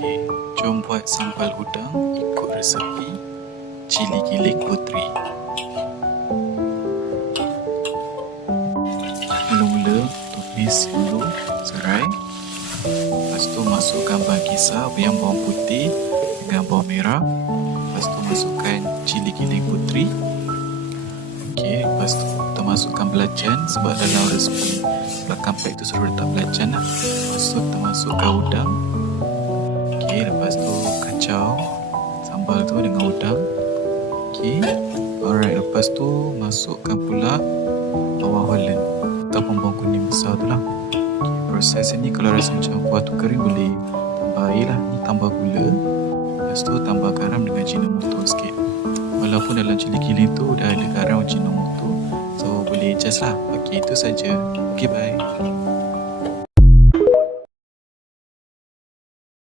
Okey, jom buat sambal udang ikut resepi cili giling putri. Mula-mula tumis dulu serai. Lepas tu masukkan bahan kisar yang bawang putih dengan bawang merah. Lepas tu masukkan cili giling putri. Okey, lepas tu kita masukkan belacan sebab dalam resepi belakang pack tu suruh letak belacan lah. Lepas tu kita masukkan udang. Okey, lepas tu kacau sambal tu dengan udang. Okey, alright, lepas tu masukkan pula bawang holland ataupun bawang kuning besar tu lah. Okay, proses ni kalau rasa macam kuah tu kering boleh tambah air lah. Ni tambah gula. Lepas tu tambah garam dengan Ajinomoto sikit. Walaupun dalam cili giling tu dah ada garam Ajinomoto, so boleh adjust lah. Okay, itu saja. Okay, bye.